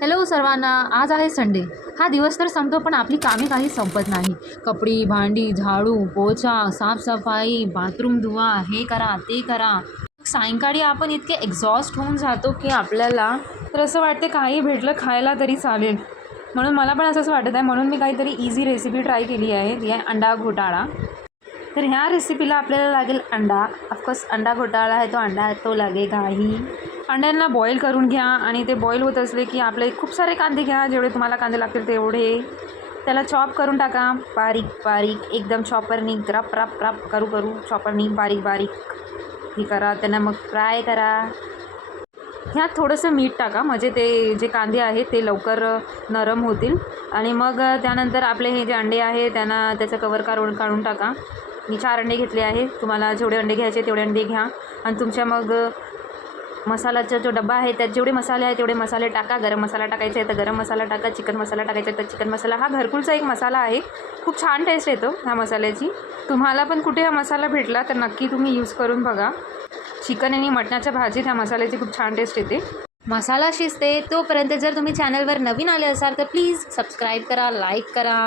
Hello सर्वांना, आज आहे संडे. हा दिवस तर संपतो पण आपली कामे काही संपत नाही. कपडी, भांडी, झाडू, पोछा, साफसफाई, बाथरूम धुवा, हे करा ते करा. सायंकाळी आपण इतके एक्झॉस्ट होऊन जातो की आपल्याला तर असं वाटते काही भेटलं खायला तरी चालेल. म्हणून मला पण असंच वाटत आहे. म्हणून मी काहीतरी इझी रेसिपी ट्राय केली आहे, ती आहे अंडा घोटाळा. तर ह्या रेसिपीला आपल्याला लागेल अंडा. ऑफकोर्स अंडा घोटाळा आहे तो अंडा तो लागेगा ही. अंड्यांना बॉईल करून घ्या आणि ते बॉईल होत असले की आपले खूप सारे कांदे घ्या, जेवढे तुम्हाला कांदे लागतील तेवढे. त्याला चॉप करून टाका बारीक बारीक एकदम. चॉपरनी रप रप रप करू चॉपरनी बारीक बारीक हे करा. त्यांना मग फ्राय करा. ह्यात थोडंसं मीठ टाका, म्हणजे ते जे कांदे आहेत ते लवकर नरम होतील. आणि मग त्यानंतर आपले हे जे अंडे आहे त्यांना त्याचं कवर काढून टाका. मी 4 अंडे घेतले आहे. तुम्हाला जेवढे अंडे घ्यायचे तेवढे अंडे घ्या. आणि तुमच्या मग मसाल्याचा जो डबा आहे त्यात जेवढे मसाले आहे तेवढे मसाले टाका. गरम मसाला टाकायचा आहे तर गरम मसाला टाका. चिकन मसाला टाकायचा आहे तर चिकन मसाला. हा घरकुलचा एक मसाला आहे, खूप छान टेस्ट येतो ह्या मसाल्याची. तुम्हाला पण कुठे हा मसाला भेटला तर नक्की तुम्ही यूज करून बघा. चिकन आणि मटणाच्या भाजीत ह्या मसाल्याची खूप छान टेस्ट येते. मसाला शिजते तोपर्यंत जर तुम्ही चॅनलवर नवीन आले असाल तर प्लीज सबस्क्राईब करा, लाईक करा.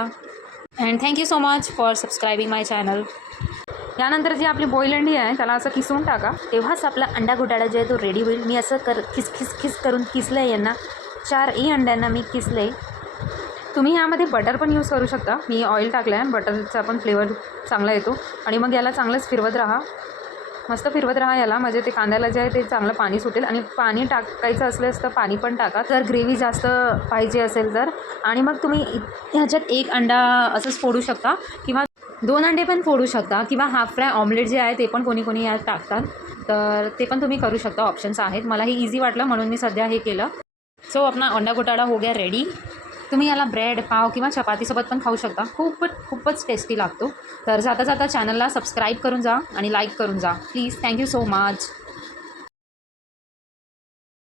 And thank you so much for सबस्क्रायबिंग my channel. यानंतर जी आपली बॉईल अंडी आहे त्याला असं किसून टाका. तेव्हाच आपला अंडा घोटाळा जो आहे तो रेडी होईल. मी असं खिस करून किसलं आहे यांना. 4 अंड्यांना मी किसलं आहे. तुम्ही यामध्ये बटर पण यूज करू शकता. मी ऑइल टाकलं आहे, बटरचा पण फ्लेवर चांगला येतो. आणि मग याला चांगलंच फिरवत राहा, मस्त फिरवत राहा याला. म्हणजे ते कांद्याला जे आहे ते चांगलं पाणी सुटेल. आणि पाणी टाकायचं असल्यास तर पाणी पण टाका जर ग्रेव्ही जास्त पाहिजे असेल तर. आणि मग तुम्ही ह्याच्यात 1 अंडा असंच फोडू शकता किंवा 2 अंडे पण फोडू शकता किंवा हाफ फ्राय ऑमलेट जे आहे ते पण कोणी यात टाकतात. तर ते पण तुम्ही करू शकता, ऑप्शन्स आहेत. मला हे इझी वाटलं म्हणून मी सध्या हे केलं. सो आपला अंडा घोटाळा हो गया रेडी. तुम्ही याला ब्रेड, पाव किंवा चपातीसोबत पण खाऊ शकता. खूपच टेस्टी लागतो. तर जाता चॅनलला सबस्क्राईब करून जा आणि लाईक करून जा प्लीज. Thank you so much.